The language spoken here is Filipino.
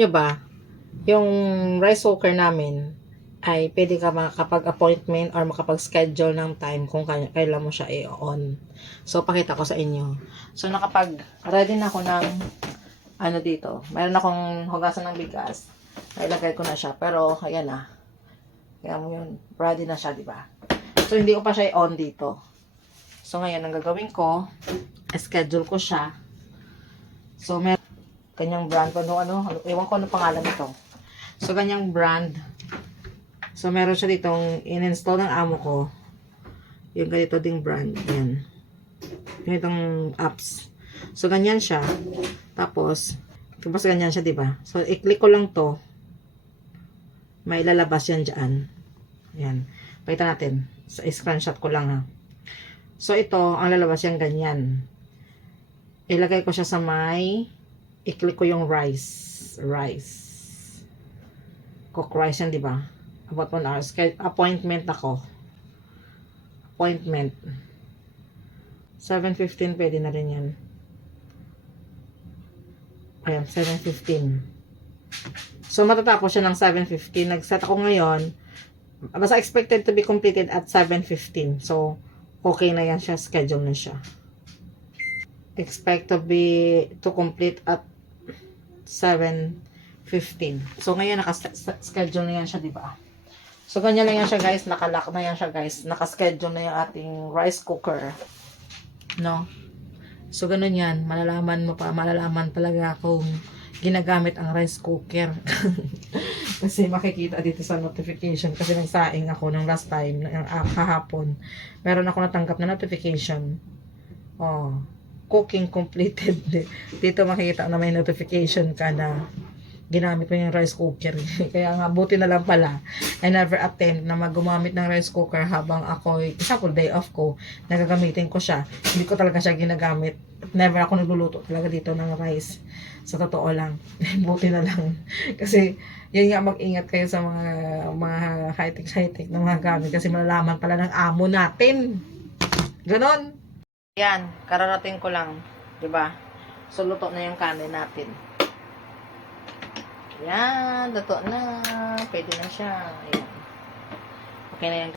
nyo ba, yung rice cooker namin ay pwede ka makapag-appointment or makapag-schedule ng time kung kailan mo siya i-on. So, pakita ko sa inyo. So, ready na ako ng ano dito. Meron akong hugasan ng bigas. Nailagay ko na siya. Pero, ayan na. Kaya mo yun. Ready na siya, di ba? So, hindi ko pa siya i-on dito. So, ngayon, ang gagawin ko, schedule ko siya. So, meron kanyang brand. Ewan ko ano pangalan nito. So, ganyang brand. So, meron siya ditong in-install ng amo ko. Yung ganito ding brand. Yan. Ganitong apps. So, ganyan siya. Tapos ganyan siya, diba? So, i-click ko lang to. May lalabas yan dyan. Yan. Pakita natin. Sa screenshot ko lang, ha. So, ito, ang lalabas yan ganyan. Ilagay ko siya sa i-click ko yung rice. Cook rice yan, diba? About 1 hour. Appointment ako. Appointment. 7:15 pwede na rin yan. Ayan, 7:15. So, matatapos siya ng 7:15. Nag-set ako ngayon. Basta expected to be completed at 7:15. So, okay na yan siya. Schedule na siya. Expect to complete at 7:15. So, ngayon naka-schedule na yan siya, diba? So, ganyan na yan siya, guys. Nakalock na yan siya, guys. Naka-schedule na yung ating rice cooker. No? So, ganun yan. Malalaman talaga kung ginagamit ang rice cooker. Kasi makikita dito sa notification. Kasi nagsaing ako ng last time, kahapon. Meron ako natanggap na notification. Oh, cooking completed. Dito makikita na may notification ka na ginamit mo yung rice cooker. Kaya nga, buti na lang pala. I never attempt na gumamit ng rice cooker habang ako, example, day off ko, nagagamitin ko siya. Hindi ko talaga siya ginagamit. Never ako nagluluto talaga dito ng rice. Sa totoo lang. Buti na lang. Kasi, yun nga, mag-ingat kayo sa mga high-tech na mga gamit. Kasi malalaman pala ng amo natin. Ganon. Yan, kararating ko lang. Diba? So, luto na yung kanin natin. Yan, luto na. Pwede na siya. Ayan. Okay na yan.